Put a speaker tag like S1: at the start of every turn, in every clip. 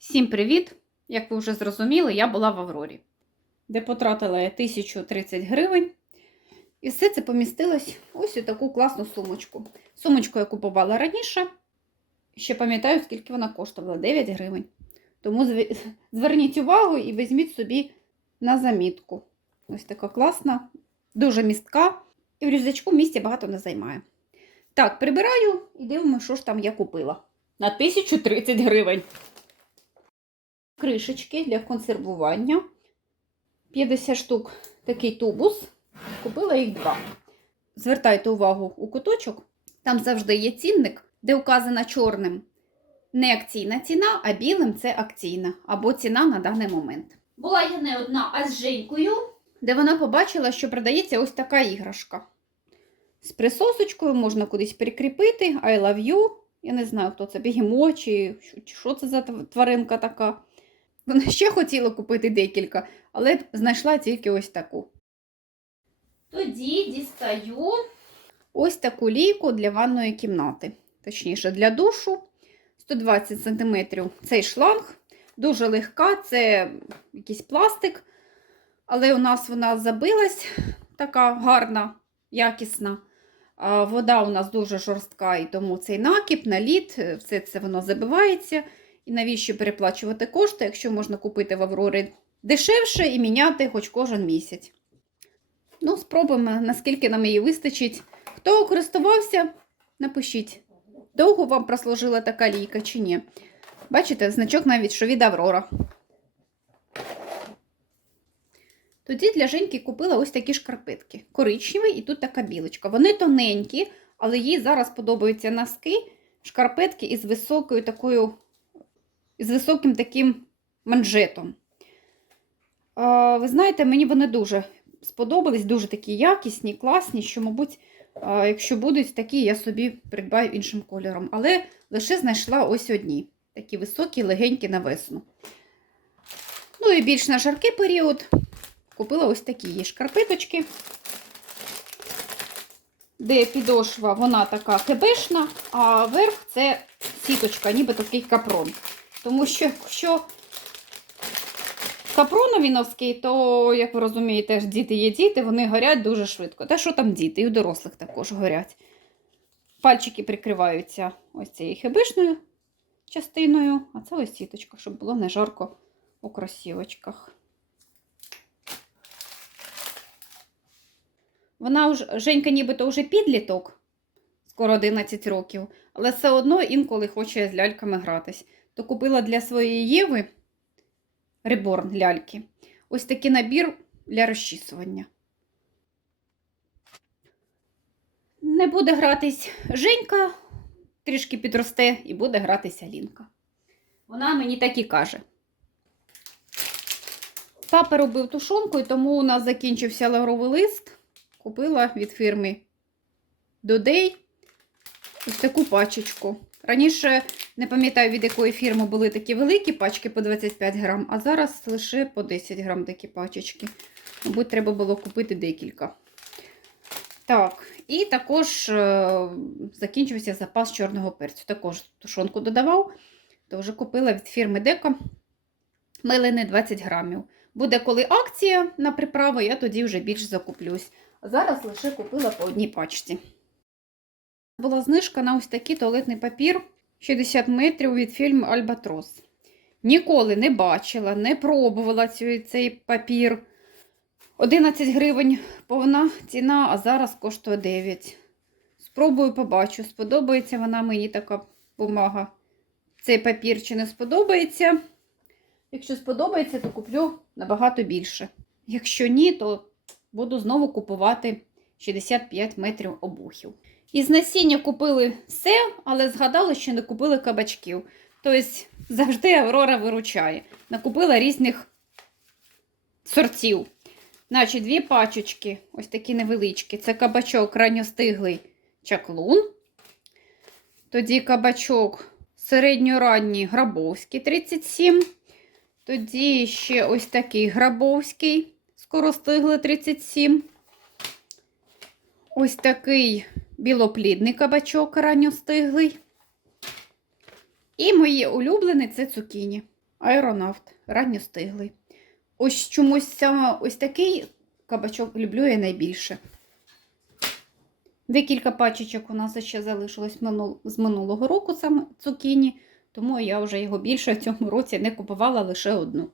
S1: Всім привіт! Як ви вже зрозуміли, я була в Аврорі, де потратила я 1030 гривень. І все це помістилось ось у таку класну сумочку. Сумочку я купувала раніше. Ще пам'ятаю, скільки вона коштувала 9 гривень. Тому зве- зверніть увагу і візьміть собі на замітку. Ось така класна, дуже містка. І в рюкзачку місця багато не займає. Так, прибираю і дивимося, що ж там я купила. На 1030 гривень. Кришечки для консервування. 50 штук такий тубус. Купила їх два. Звертайте увагу у куточок. Там завжди є цінник, де указана чорним не акційна ціна, а білим це акційна або ціна на даний момент. Була я не одна, а з Женькою, де вона побачила, що продається ось така іграшка. З присосочкою можна кудись прикріпити. I love you. Я не знаю, хто це бігімо чи що- це за тваринка така. Вона ще хотіла купити декілька, але знайшла тільки ось таку. Тоді дістаю ось таку лійку для ванної кімнати. Точніше, для душу. 120 см цей шланг. Дуже легка, це якийсь пластик. Але у нас вона забилась, така гарна, якісна. А вода у нас дуже жорстка, і тому цей накіп, наліт, е, все це воно забивається. І навіщо переплачувати кошти, якщо можна купити в Аврорі дешевше і міняти хоч кожен місяць. Ну, спробуємо, наскільки нам її вистачить. Хто користувався, напишіть, довго вам прослужила така лійка чи ні. Бачите, значок навіть, що від Аврора. Тоді для Женьки купила ось такі шкарпетки. Коричневі і тут така білочка. Вони тоненькі, але їй зараз подобаються носки, шкарпетки із високою такою, із високим таким манжетом. Ви знаєте, мені вони дуже сподобались, дуже такі якісні, класні, що, мабуть, якщо будуть такі, я собі придбаю іншим кольором. Але лише знайшла ось одні. Такі високі, легенькі на весну. Ну і більш на жаркий період купила ось такі є шкарпеточки, де підошва вона така кебешна, а верх це сіточка, ніби такий капрон. Тому що якщо капронові носки, то, як ви розумієте, діти є діти, вони горять дуже швидко. Та що там діти? І у дорослих також горять. Пальчики прикриваються ось цією хебешною частиною, а це ось сіточка, щоб було не жарко у кросівочках. Вона вже, Женька нібито вже підліток, скоро 11 років, але все одно інколи хоче з ляльками гратись. То купила для своєї Єви реборн ляльки. Ось такий набір для розчісування. Не буде гратись Женька, трішки підросте, і буде гратися Лінка. Вона мені так і каже. Папа робив тушонку, і тому у нас закінчився лавровий лист. Купила від фірми Додей ось таку пачечку. Раніше, не пам'ятаю, від якої фірми були такі великі пачки по 25 грам, а зараз лише по 10 грам такі пачечки. Мабуть, треба було купити декілька. Так, і також е, закінчився запас чорного перцю. Також тушонку додавав, то вже купила від фірми Дека милини 20 грамів. Буде коли акція на приправи, я тоді вже більш закуплюсь. Зараз лише купила по одній пачці. Була знижка на ось такий туалетний папір 60 метрів від фільму Альбатрос. Ніколи не бачила, не пробувала цю- цей папір. 11 гривень повна ціна, а зараз коштує 9. Спробую побачу, сподобається вона мені така бумага. Цей папір чи не сподобається. Якщо сподобається, то куплю набагато більше. Якщо ні, то буду знову купувати 65 метрів обухів. Із насіння купили все, але згадали, що не купили кабачків. Тобто завжди Аврора виручає. Накупила різних сортів. Значить, дві пачечки, ось такі невеличкі. Це кабачок ранньостиглий чаклун. Тоді кабачок середньоранній грабовський 37. Тоді ще ось такий грабовський, скоростиглий 37. Ось такий білоплідний кабачок ранньостиглий. І моє улюблене це цукіні. аеронавт, ранньостиглий. Ось чомусь саме ось такий кабачок люблю я найбільше. Декілька пачечок у нас ще залишилось з минулого року саме цукіні, тому я вже його більше в цьому році не купувала лише одну.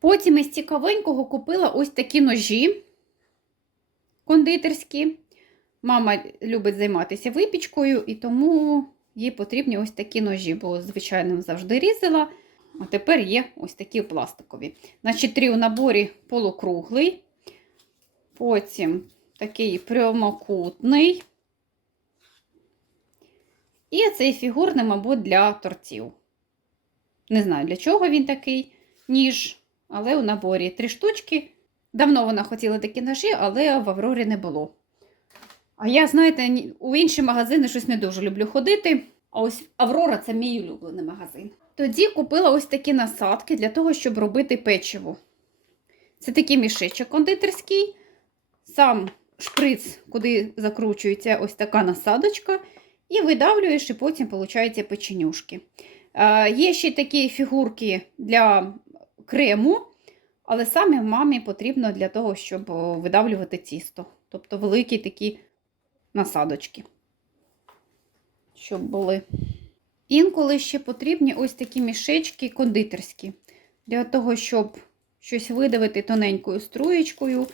S1: Потім із цікавенького купила ось такі ножі кондитерські. Мама любить займатися випічкою, і тому їй потрібні ось такі ножі, бо, звичайно, завжди різала. А тепер є ось такі пластикові. Значить, три у наборі полукруглий, потім такий прямокутний. І цей фігурний, мабуть, для тортів. Не знаю, для чого він такий ніж, але у наборі три штучки. Давно вона хотіла такі ножі, але в Аврорі не було. А я, знаєте, у інші магазини щось не дуже люблю ходити. А ось Аврора це мій улюблений магазин. Тоді купила ось такі насадки для того, щоб робити печиво. Це такий мішечок кондитерський, сам шприц, куди закручується ось така насадочка, і видавлюєш, і потім виходить печенюшки. Е, Є ще такі фігурки для крему, але саме мамі потрібно для того, щоб видавлювати тісто. Тобто великі такі насадочки, щоб були. Інколи ще потрібні ось такі мішечки кондитерські, для того, щоб щось видавити тоненькою струєчкою.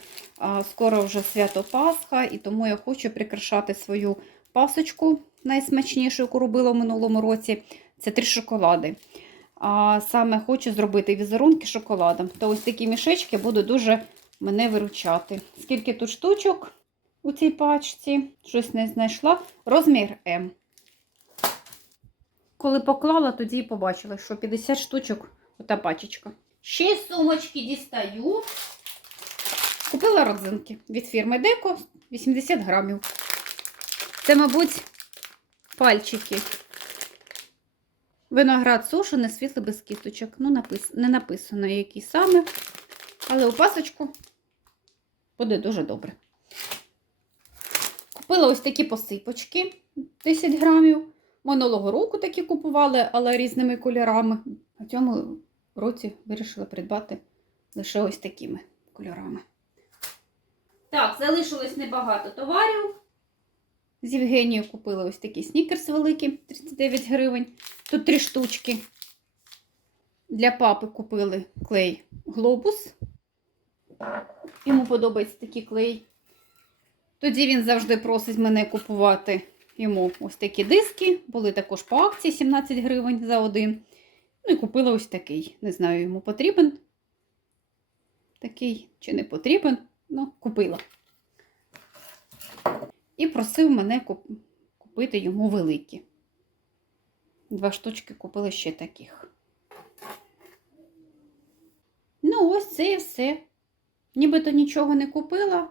S1: Скоро вже свято Пасха, і тому я хочу прикрашати свою пасочку, найсмачнішу, яку робила в минулому році. Це три шоколади. А саме хочу зробити візерунки шоколадом. То ось такі мішечки будуть дуже мене виручати. Скільки тут штучок у цій пачці? Щось не знайшла. Розмір М. Коли поклала, тоді і побачила, що 50 штучок ота пачечка. Ще сумочки дістаю. Купила родзинки від фірми Деко 80 грамів. Це, мабуть, пальчики. Виноград сушений, світлий без кісточок. Ну, напис... не написано, який саме. Але у пасочку буде дуже добре. Купила ось такі посипочки 10 грамів. Минулого року такі купували, але різними кольорами. А цьому році вирішила придбати лише ось такими кольорами. Так, залишилось небагато товарів. З Євгенією купила ось такий снікерс великий, 39 гривень. Тут три штучки. Для папи купили клей глобус. Йому подобається такий клей. Тоді він завжди просить мене купувати йому ось такі диски. Були також по акції 17 гривень за один. Ну і купила ось такий. Не знаю, йому потрібен. Такий чи не потрібен. Ну, купила. І просив мене куп- купити йому великі. Два штучки купила ще таких. Ну, ось це і все. Нібито нічого не купила,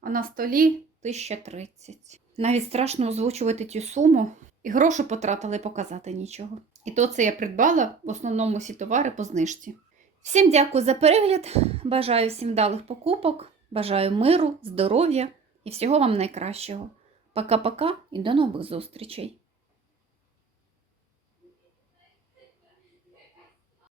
S1: а на столі 1030. Навіть страшно озвучувати цю суму. І гроші потратили показати нічого. І то це я придбала в основному всі товари по знижці. Всім дякую за перегляд. Бажаю всім вдалих покупок. Бажаю миру, здоров'я і всього вам найкращого. Пока-пока і до нових зустрічей!